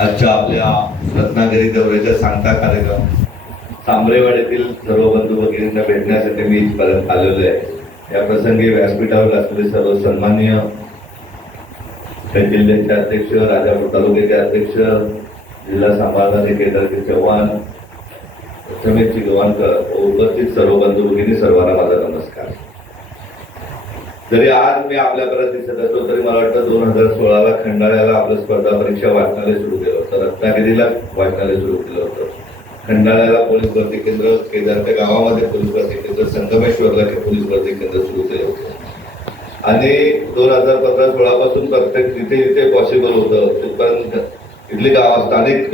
आजच्या आपल्या रत्नागिरी दौऱ्याच्या सांगता कार्यक्रम. तांबरेवाडीतील सर्व बंधू भगिनींना भेटण्यासाठी मी इथपर्यंत आलेलो आहे. या प्रसंगी व्यासपीठावर असलेले सर्व सन्माननीय जिल्ह्याचे अध्यक्ष राजापूर तालुक्याचे अध्यक्ष जिल्हा सांभाळणारे केदारजी चव्हाण समित चिगवानकर उपस्थित सर्व बंधू भगिनी सर्वांना माझा नमस्कार. जरी आज मी आपल्यापर्यंत दिसत असतो तरी मला वाटतं दोन हजार सोळाला खंडाळ्याला आपलं स्पर्धा परीक्षा वाचनालय सुरू केलं होतं. रत्नागिरीला वाचनालय सुरू केलं होतं. खंडाळ्याला पोलीस भरती केंद्र केदारच्या गावामध्ये पोलीस भरती केंद्र संगमेश्वरला पोलीस भरती केंद्र सुरू केलं होतं. आणि दोन हजार पंधरा सोळापासून प्रत्येक जिथे जिथे पॉसिबल होतं तिथपर्यंत इथली गाव स्थानिक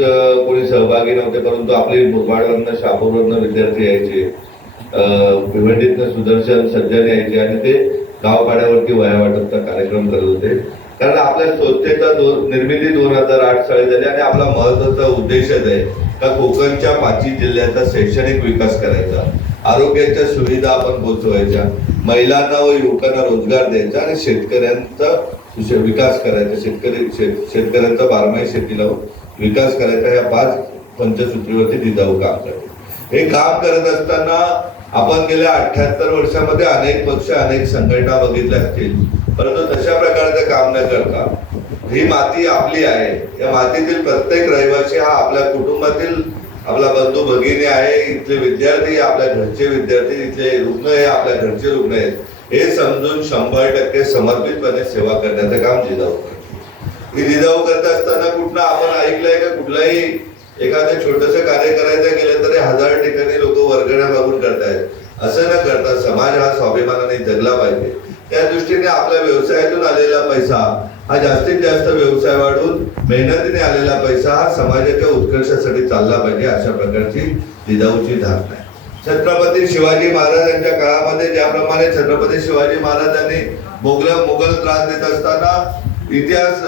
कोणी सहभागी नव्हते परंतु आपली मुरबाडवरनं शापूरवरनं विद्यार्थी यायचे भिवंडीतनं सुदर्शन सज्जन यायचे आणि ते गावपाड्यावरती वया वाटपचा कार्यक्रम करत होते. कारण आपल्या स्वच्छतेचा दोन निर्मिती दोन हजार आठ साली झाली आणि आपला महत्त्वाचा उद्देशच आहे का कोकणच्या पाचवी जिल्ह्याचा शैक्षणिक विकास करायचा आरोग्याच्या सुविधा आपण पोहोचवायच्या महिलांना व युवकांना रोजगार द्यायचा आणि शेतकऱ्यांचा विकास करायचा. शेतकरी शेतकऱ्यांचा बारमाही शेतीला विकास करायचा. या पाच पंचसूत्रीवरती जिजाऊ काम करते. हे काम करत असताना आपण गेल्या अठ्याहत्तर वर्षामध्ये अनेक पक्ष अनेक संघटना बघितल्या असतील. परंतु तशा प्रकारचं काम न करता ही माती आपली आहे या मातीतील प्रत्येक रहिवासी हा आपल्या कुटुंबातील आपला बंधू भगिनी आहे इथले विद्यार्थी आपल्या घरचे विद्यार्थी इथले रुग्ण हे आपल्या घरचे रुग्ण आहेत. हे समजून शंभर टक्के समर्पितपणे सेवा करण्याचं काम जिजाऊ करते ही जिजाऊ करत असताना कुठलं आपण ऐकलंय का? कुठलाही एखादं छोटस कार्य करायचं गेलं तरी हजार ठिकाणी लोक वर्गण्या मागून करतायत. असं न करता समाज हा स्वाभिमानाने जगला पाहिजे. त्या दृष्टीने आपल्या व्यवसायातून आलेला पैसा हा जास्तीत जास्त व्यवसाय वाढून मेहनतीने आलेला पैसा हा समाजाच्या उत्कर्षासाठी चालला पाहिजे अशा प्रकारची जिजाऊची धारणा आहे. छत्रपती शिवाजी महाराजांच्या काळामध्ये ज्याप्रमाणे छत्रपती शिवाजी महाराजांनी मोगल मुघल त्रास देत असताना इतिहास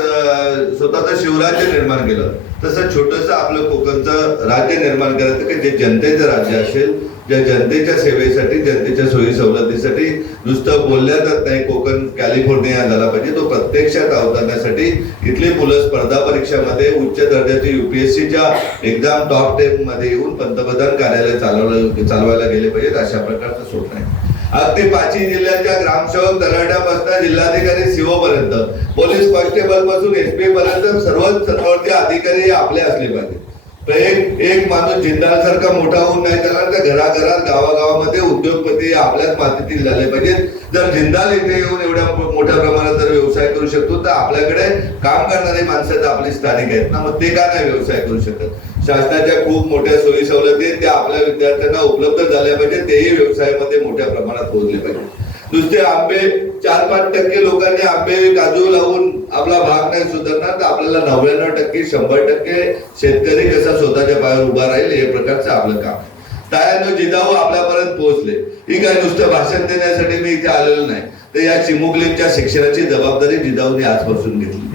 स्वतःचं शिवराज्य निर्माण केलं. तसं छोटंसं आपलं कोकणचं राज्य निर्माण करायचं की जे जनतेचं राज्य असेल ज्या जनतेच्या सेवेसाठी जनतेच्या सोयी सवलतीसाठी नुसतं बोलल्या जात नाही कोकण कॅलिफोर्निया झाला पाहिजे. तो प्रत्यक्षात अवतरण्यासाठी इथली मुलं स्पर्धा परीक्षामध्ये उच्च दर्जाच्या युपीएससीच्या एक्झाम टॉप टेन मध्ये येऊन पंतप्रधान कार्यालय चालवलं चालवायला गेले पाहिजेत अशा प्रकारचं स्वप्न नाही अगदी पाचवी जिल्ह्याच्या ग्रामसेवक दराड्यापासून जिल्हाधिकारी सीओ पर्यंत पोलीस कॉन्स्टेबलपासून एसपी पर्यंत सर्वच सर्ववरती अधिकारी आपले असले पाहिजे. एक एक माणूस जिंदाल सारखा मोठा होऊन नाही त्याला तर घराघरात गावागावामध्ये उद्योगपती आपल्याच मातीतील झाले पाहिजेत. जर जिंदाल इथे येऊन एवढ्या मोठ्या प्रमाणात जर व्यवसाय करू शकतो तर आपल्याकडे काम करणारी माणसं आपली स्थानिक आहेत ना मग ते का नाही व्यवसाय करू शकत? शासनाच्या खूप मोठ्या सोयी सवलती त्या आपल्या विद्यार्थ्यांना उपलब्ध झाल्या पाहिजे तेही व्यवसायामध्ये मोठ्या प्रमाणात पोहोचले पाहिजे नुसते आंबे चार पाच टक्के लोकांनी आंबे काजू लावून आपला भाग नाही सुधारणार तर आपल्याला नव्याण्णव टक्के शंभर टक्के शेतकरी कसा स्वतःच्या पायावर उभा राहील हे प्रकारचं आपलं काम आहे. जिजाऊ आपल्यापर्यंत पोहोचले. ही काय नुसतं भाषण देण्यासाठी मी इथे आलेलो नाही. तर या चिमुकलींच्या शिक्षणाची जबाबदारी जिजाऊने आजपासून घेतली.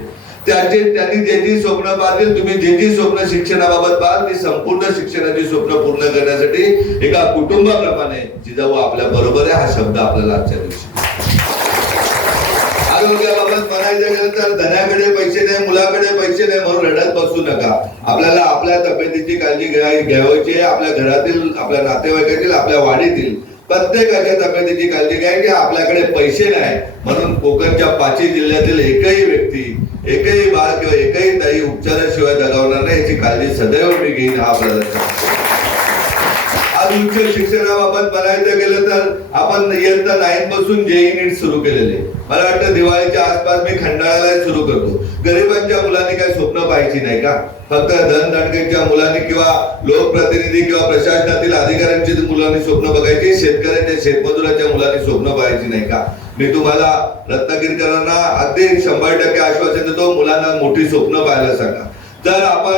त्याचे त्यांनी जे जी स्वप्न पाहतील तुम्ही जे जी स्वप्न शिक्षणाबाबत पाहाल ती संपूर्ण शिक्षणाची स्वप्न पूर्ण करण्यासाठी एका कुटुंबाप्रमाणे जिजाऊ आपल्या बरोबर आहे हा शब्द आपल्याला आजच्या दिवशी. आरोग्याबाबत म्हणायचं गेलं तर धनाकडे पैसे नाही मुलाकडे पैसे नाही म्हणून रडत बसू नका. आपल्याला आपल्या तब्येतीची काळजी घ्या घ्यायची आहे आपल्या घरातील आपल्या नातेवाईकातील आपल्या वाडीतील. प्रत्येकाच्या तब्येतीची काळजी घ्यायची आपल्याकडे पैसे नाही. म्हणून कोकणच्या पाचही जिल्ह्यातील एकही व्यक्ती एकही बाळ किंवा एकही ताई उपचाराशिवाय जगावणार नाही याची काळजी सदैव मी घेईन हा प्रदर्शन. आज उच्च शिक्षणाबाबत म्हणायचं गेलं तर आपण इयत्ता नाईन पासून जेई नीट सुरू केलेले मला वाटतं दिवाळीच्या आसपास मी खंडाळायला सुरू करतो. गरिबांच्या मुलांनी काही स्वप्न पाहायची नाही का? फक्त धनदांडकेच्या मुलांनी किंवा लोकप्रतिनिधी किंवा प्रशासनातील अधिकाऱ्यांची मुलांनी स्वप्न बघायची शेतकऱ्यांच्या शेतमजुराच्या मुलांनी स्वप्न पाहायची नाही का? मी तुम्हाला रत्नागिरीकरांना अगदी शंभर टक्के आश्वासन देतो मुलांना मोठी स्वप्न पाहायला सांगा. जर आपण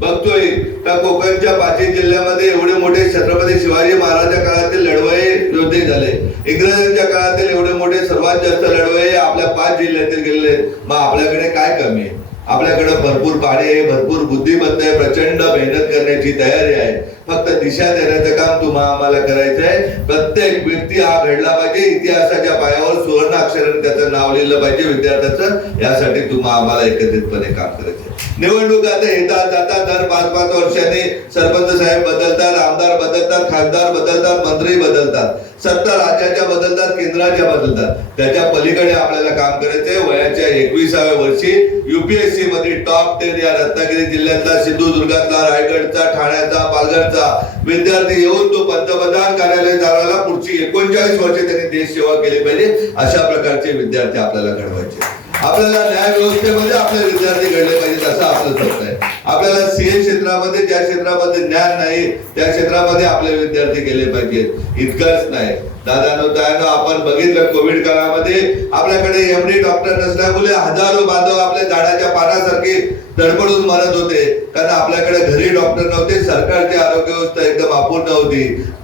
बघतोय. का कोकणच्या पाचवी जिल्ह्यामध्ये एवढे मोठे छत्रपती शिवाजी महाराजांच्या काळातील लढवई योद्धे झाले. इंग्रजांच्या काळातील एवढे मोठे सर्वात जास्त लढवई आपल्या पाच जिल्ह्यातील गेलेले मग आपल्याकडे काय कमी आहे? आपल्याकडे भरपूर पाणी आहे भरपूर बुद्धिमत्ता आहे प्रचंड मेहनत करण्याची तयारी आहे. फक्त दिशा देण्याचं काम तुम्हा आम्हाला करायचं आहे. प्रत्येक व्यक्ती हा घडला पाहिजे. इतिहासाच्या पायावर सुवर्ण अक्षराने त्याचं नाव लिहिलं पाहिजे विद्यार्थ्याचं. यासाठी तुम्हा आम्हाला एकत्रितपणे काम करायचं आहे. निवडणूक आता येतात जातात. दर पाच पाच वर्षांनी सरपंच साहेब बदलतात आमदार बदलतात खासदार बदलतात मंत्री बदलतात. सत्ता राज्याच्या बदलतात केंद्राच्या बदलतात. त्याच्या पलीकडे आपल्याला काम करायचंय. वयाच्या एकविसाव्या वर्षी युपीएससी मध्ये टॉप टेन या रत्नागिरी जिल्ह्यातला सिंधुदुर्गातला रायगडचा ठाण्याचा पालघरचा विद्यार्थी येऊन तो पंतप्रधान कार्यालय दाराला पुढची एकोणचाळीस वर्षे त्यांनी देश सेवा केली पाहिजे अशा प्रकारचे विद्यार्थी आपल्याला घडवायचे. आपल्याला न्याय व्यवस्थेमध्ये आपले विद्यार्थी घडले पाहिजेत असं आपलं स्वप्न आहे. आपल्याला सीए क्षेत्रामध्ये ज्या क्षेत्रामध्ये ज्ञान नाही त्या क्षेत्रामध्ये आपले विद्यार्थी गेले पाहिजेत. इतकंच नाही. दादानो त्यानं आपण बघितलं कोविड काळामध्ये आपल्याकडे एमडी डॉक्टर नसल्यामुळे हजारो बांधव आपल्या झाडाच्या पानासारखे तडपडून मरत होते कारण आपल्याकडे घरी डॉक्टर नव्हते सरकारची आरोग्य व्यवस्था एकदम अपूर्ण होती.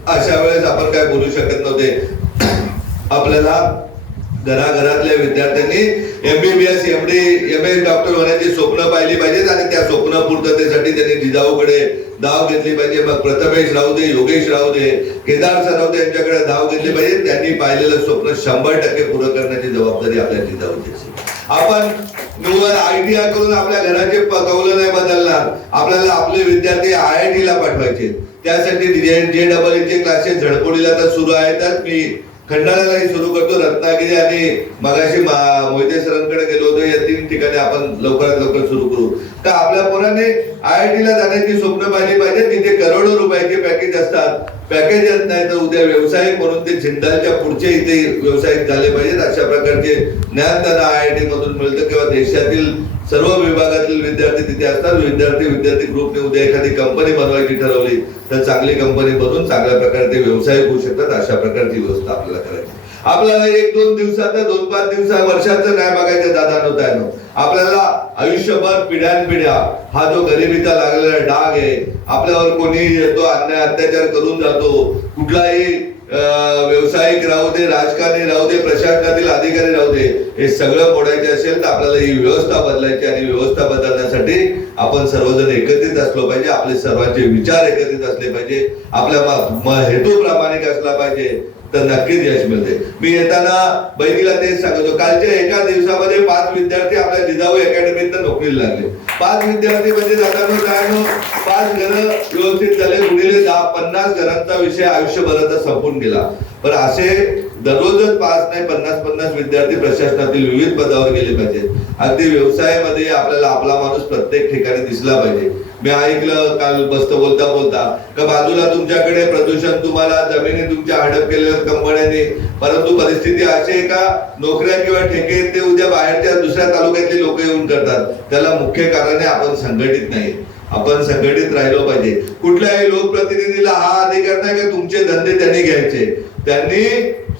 अशा वेळेस आपण काय बोलू शकत नव्हते. आपल्याला घराघरातल्या विद्यार्थ्यांनी MBBS MD M S doctor होण्याची स्वप्न पाहिली पाहिजेत आणि त्या स्वप्न पूर्ततेसाठी त्यांनी जिजाऊकडे धाव घेतली पाहिजे. मग प्रथमेश राहू दे योगेश राहू दे केदार सराव दे यांच्याकडे धाव घेतली पाहिजे. त्यांनी पाहिलेलं स्वप्न शंभर टक्के पूर्ण करण्याची जबाबदारी आपल्या जिजाऊची असेल. आपण निव्वळ आय करून आपल्या घराचे प- कौलं नाही बदलणार. आपल्याला आपले विद्यार्थी आय आय टी ला पाठवायचे त्यासाठी जे जे डबल चे क्लासेस झडपोडीला तर सुरू आहेतच मी खंडाळ्याला सुरू करतो. रत्नागिरी आणि मगाशी मोहिते सरांकडे गेलो होतो. या तीन ठिकाणी आपण लवकरात लवकर सुरू करू. तर आपल्या पोराने आय आय टी ला जाण्याची स्वप्न पाहिली पाहिजे. तिथे करोडो रुपयाचे पॅकेज असतात. पॅकेज येत नाही तर उद्या व्यावसायिक म्हणून ते झिंडालच्या पुढचे इथे व्यावसायिक झाले पाहिजेत. अशा प्रकारचे ज्ञान त्यांना आय आय टी मधून मिळतं. किंवा देशातील सर्व विभागातील विद्यार्थी तिथे असतात. विद्यार्थी विद्यार्थी ग्रुपने उद्या एखादी कंपनी बनवायची ठरवली तर चांगली कंपनी बनवून चांगल्या प्रकारे ते व्यवसाय होऊ शकतात. अशा प्रकारची व्यवस्था आपल्याला करायची आपल्याला एक दोन दिवसात दोन पाच दिवसा वर्षाचं नाही बघायचं दादा नव्हता आपल्याला आयुष्यभर पिढ्यानपिढ्या हा जो गरिबीचा लागलेला डाग आहे आपल्यावर कोणी येतो अन्याय अत्याचार करून जातो कुठलाही व्यावसायिक राहू दे राजकारणी राहू दे प्रशासनातील अधिकारी राहू दे हे सगळं मोडायचे असेल तर आपल्याला ही व्यवस्था बदलायची आणि व्यवस्था बदलण्यासाठी आपण सर्वजण एकत्रित असलो पाहिजे आपले सर्वांचे विचार एकत्रित असले पाहिजे आपल्या हेतू प्रामाणिक असला पाहिजे तर नक्कीच यश मिळते. मी येताना बहिणीला तेच सांगतो कालच्या एका दिवसामध्ये पाच विद्यार्थी आपल्या जिजाऊ अकॅडमीत नोकरीला लागले. पाच विद्यार्थी म्हणजे जाताना जाणं पाच घरं व्यवस्थित झाले गुणिले दहा पन्नास घरांचा विषय आयुष्यभराचा संपून गेला. पण असे दररोजच पाच नाही पन्नास पन्नास विद्यार्थी प्रशासनातील विविध पदावर गेले पाहिजेत. अगदी व्यवसायामध्ये आपल्याला आपला माणूस प्रत्येक ठिकाणी दिसला पाहिजे. मी ऐकलं काल बसत बोलता बोलता का बाजूला तुमच्याकडे प्रदूषण तुम्हाला जमिनी तुमच्या हडप केलेल्या कंपन्यांनी परंतु परिस्थिती अशी आहे का नोकऱ्या किंवा ठेके ते उद्या बाहेरच्या दुसऱ्या तालुक्यातले लोक येऊन करतात. त्याला मुख्य कारण आहे आपण संघटित नाही. आपण संघटित राहिलो पाहिजे. कुठल्याही लोकप्रतिनिधीला हा अधिकार नाही का तुमचे धंदे त्यांनी घ्यायचे. त्यांनी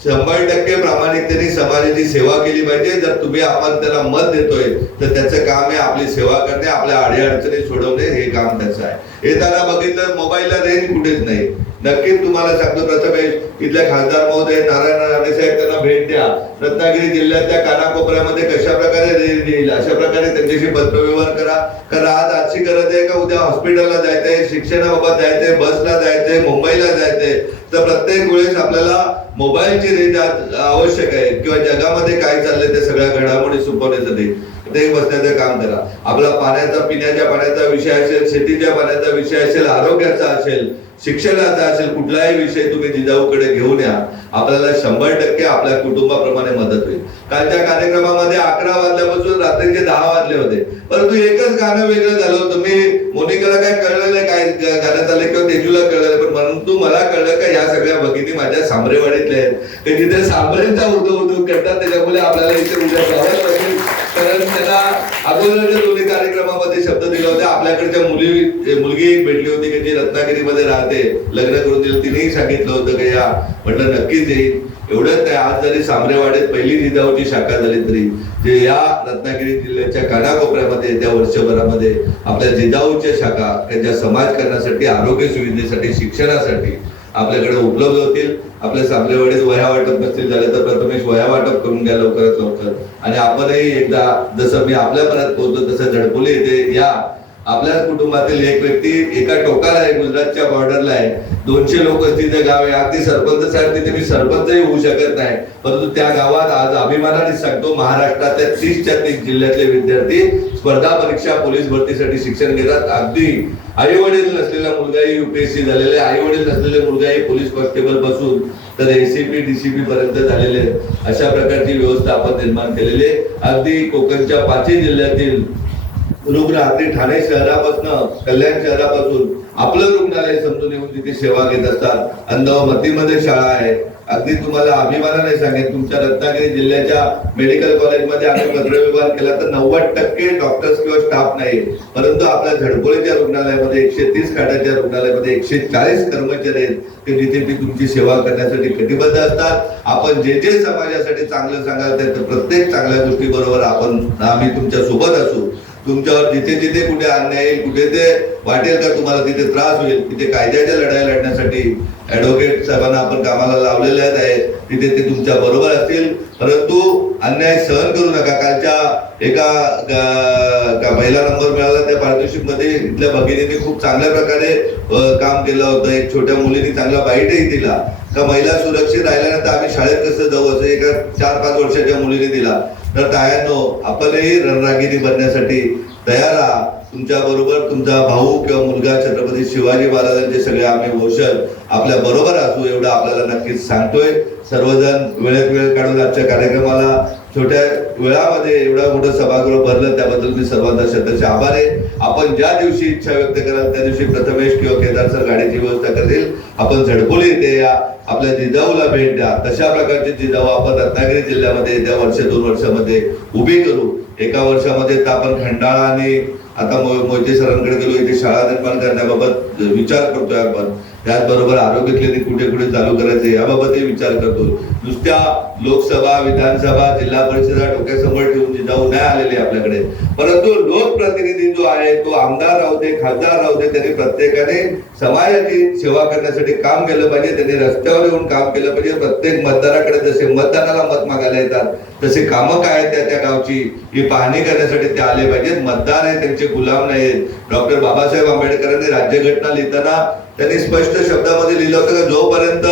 शंभर टक्के प्रामाणिकतेने समाजाची सेवा केली पाहिजे. जर तुम्ही आपण त्याला मत देतोय तर त्याचं काम आहे आपली सेवा करणे आपल्या अडीअडचणी सोडवणे हे काम त्याचं आहे. येताना बघितलं मोबाईलला रेंज कुठेच नाही. नक्कीच तुम्हाला सांगतो प्रथमेश इथल्या खासदार महोदय नारायण राणे साहेब त्यांना भेट द्या. रत्नागिरी जिल्ह्यातल्या कानाकोपऱ्यामध्ये कशा प्रकारे रेंज येईल अशा प्रकारे त्यांच्याशी पत्रव्यवहार करा. कारण आज आजची गरज आहे का उद्या हॉस्पिटलला जायचंय शिक्षणाबाबत जायचंय बसला जायचंय मुंबईला जायचंय तर प्रत्येक वेळेस आपल्याला मोबाईलची रेंज आवश्यक आहे. किंवा जगामध्ये काय चाललंय ते सगळ्या घडामोडी सुचवण्यासाठी ते बसण्याचं काम करा. आपला पाण्याचा पिण्याच्या पाण्याचा विषय असेल शेतीच्या पाण्याचा विषय असेल आरोग्याचा असेल शिक्षणाचा असेल कुठलाही विषय तुम्ही जिजाऊकडे घेऊन या. आपल्याला शंभर टक्के आपल्या कुटुंबाप्रमाणे मदत होईल. कालच्या कार्यक्रमामध्ये अकरा वाजल्यापासून रात्रीचे दहा वाजले होते. परंतु एकच गाणं वेगळं झालं होतं. मी मोनिकाला काय कळलं गाण्यात आलं किंवा तेजूला कळलं पण परंतु मला कळलं का या सगळ्या भगिनी माझ्या सांबरेवाडीतल्या आहेत. ते जिथे सांबरेंचा उद्योग उद्योग करतात त्याच्यामुळे आपल्याला इथे उद्या कारण त्याला अगोदरच्या दोन्ही कार्यक्रमामध्ये शब्द दिला होता. आपल्याकडच्या मुली मुलगी एक भेटली होती की जी रत्नागिरीमध्ये राहते. लग्न करून दिलं तिनेही सांगितलं होतं की या म्हटलं नक्कीच येईल. एवढंच नाही आज जरी सामरेवाडीत पहिली जिजाऊची शाखा झाली तरी जे या रत्नागिरी जिल्ह्याच्या कानाकोपऱ्यामध्ये येत्या वर्षभरामध्ये आपल्या जिजाऊच्या शाखा त्यांच्या समाजकारणासाठी आरोग्य सुविधेसाठी शिक्षणासाठी आपल्याकडे उपलब्ध होतील. आपल्या वडील वया वाटप नसतील झाले तर प्रथमेश वया वाटप करून घ्या लवकरात लवकर. आणि आपणही एकदा जसं मी आपल्या परत पोहोचतो तसं झडपुले येथे या आपल्याच कुटुंबातील एक व्यक्ती एका टोकाला आहे गुजरातच्या बॉर्डरला आहे. दोनशे लोक तिथे गाव आहे. अगदी सरपंच साहेब तिथे मी सरपंचही होऊ शकत नाही. परंतु त्या गावात आज अभिमानाने सांगतो महाराष्ट्रातल्या तीसच्या तीस जिल्ह्यातले विद्यार्थी स्पर्धा परीक्षा पोलीस भरतीसाठी शिक्षण घेतात. अगदी आई वडील नसलेला मुलगाही युपीएससी झालेले आई वडील नसलेले मुलगाही पोलीस कॉन्स्टेबल बसून तर एसीपी डीसीपी पर्यंत झालेले अशा प्रकारची व्यवस्था आपण निर्माण केलेली अगदी कोकणच्या पाचही जिल्ह्यातील रुग्ण अगदी ठाणे शहरापासून कल्याण शहरापासून आपलं रुग्णालय समजून येऊन तिथे सेवा घेत असतात. अंधमतीमध्ये शाळा आहे. अगदी तुम्हाला अभिमानाने सांगेन तुमच्या रत्नागिरी जिल्ह्याच्या मेडिकल कॉलेजमध्ये आम्ही पत्रव्यवहार केला तर नव्वद टक्के डॉक्टर्स किंवा स्टाफ नाही. परंतु आपल्या झडपोळीच्या रुग्णालयामध्ये एकशे तीस खाटाच्या रुग्णालयामध्ये एकशे चाळीस कर्मचारी आहेत. ते जिथे ती तुमची सेवा करण्यासाठी कटिबद्ध असतात. आपण जे जे समाजासाठी चांगलं सांगाल त्या प्रत्येक चांगल्या गोष्टी बरोबर आपण आम्ही तुमच्यासोबत असू. तुमच्यावर जिथे जिथे कुठे अन्याय येईल कुठे ते वाटेल का तुम्हाला तिथे त्रास होईल. तिथे कायद्याच्या लढाई लढण्यासाठी ऍडव्होकेट साहेबांना आपण कामाला लावलेले आहेत तिथे ते तुमच्या बरोबर असतील. परंतु अन्याय सहन करू नका. कालच्या एका गा- का पहिला नंबर मिळाला त्या पारितोषिकमध्ये इथल्या भगिनीने खूप चांगल्या प्रकारे काम केलं होतं. एक छोट्या मुलीने चांगला बाईटही दिला. का महिला सुरक्षित राहिल्यानंतर आम्ही शाळेत कसं जाऊ? असं एका चार पाच वर्षाच्या मुलीने दिला. तर तायांनो आपणही रणरागिरी बनण्यासाठी तयार राहा तुमच्या बरोबर तुमचा भाऊ किंवा मुलगा छत्रपती शिवाजी महाराजांचे सगळे आम्ही वंशज आपल्या बरोबर असू एवढं आपल्याला नक्कीच सांगतोय. सर्वजण वेळेत वेळ काढून आजच्या कार्यक्रमाला छोट्या वेळामध्ये एवढा मोठं सभागृह भरलं त्याबद्दल मी सर्वांचा शतशः आभार आहे. आपण ज्या दिवशी इच्छा व्यक्त कराल त्या दिवशी प्रथमेश किंवा केदार सर गाडीची व्यवस्था करतील. आपण झडपोली येथे या. आपल्या जिजाऊला भेट द्या. तशा प्रकारचे जिजाऊ आपण रत्नागिरी जिल्ह्यामध्ये येत्या वर्ष दोन वर्षामध्ये उभी करू एका वर्षामध्ये तर आपण खंडाळा आणि आता मो- मोहिते सरांकडे गेलो इथे शाळा निर्माण करण्याबाबत विचार करतोय आपण. त्याचबरोबर आरोग्य क्लिनिक कुठे कुठे चालू करायचे याबाबतही विचार करतो. नुसत्या लोकसभा विधानसभा जिल्हा परिषदा डोक्यासमोर ठेवून जाऊ नाही आलेले आपल्याकडे. परंतु लोकप्रतिनिधी जो आहे तो आमदार राहू दे खासदार राहू दे त्यांनी प्रत्येकाने समाजाची सेवा करण्यासाठी काम केलं पाहिजे त्यांनी रस्त्यावर येऊन काम केलं पाहिजे. प्रत्येक मतदाराकडे जसे मतदानाला मत मागायला येतात तसे कामं काय आहेत त्या त्या गावची ही पाहणी करण्यासाठी ते आले पाहिजेत. मतदार आहे त्यांचे गुलाम नाही डॉक्टर बाबासाहेब आंबेडकरांनी राज्यघटना लिहिताना त्यांनी स्पष्ट शब्दामध्ये लिहिलं होतं की जोपर्यंत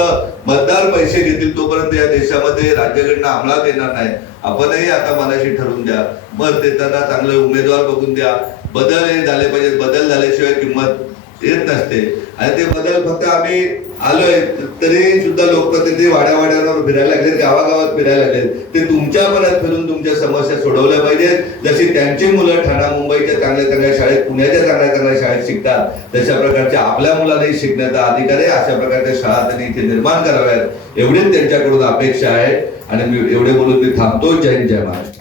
मतदार पैसे घेतील तोपर्यंत या देशामध्ये राज्यघटना अंमलात येणार नाही. आपणही आता मनाशी ठरवून द्या. मत देताना चांगले उमेदवार बघून द्या. बदल झाले पाहिजेत. बदल झाल्याशिवाय किंमत येत नसते. आणि ते बदल फक्त आम्ही आलोय तरी सुद्धा लोकप्रतिनिधी वाड्या वाड्यावर फिरायला लागले गावागावात फिरायला लागले ते तुमच्या मनात फिरून तुमच्या समस्या सोडवल्या पाहिजेत. जशी त्यांची मुलं ठाणा मुंबईच्या चांगल्या चांगल्या शाळेत पुण्याच्या चांगल्या चांगल्या शाळेत शिकतात तशा प्रकारच्या आपल्या मुलालाही शिकण्याचा अधिकार आहे. अशा प्रकारच्या शाळा त्यांनी इथे निर्माण कराव्यात. एवढीच त्यांच्याकडून अपेक्षा आहे. आणि मी एवढे बोलून मी थांबतो जय जय महाराष्ट्र.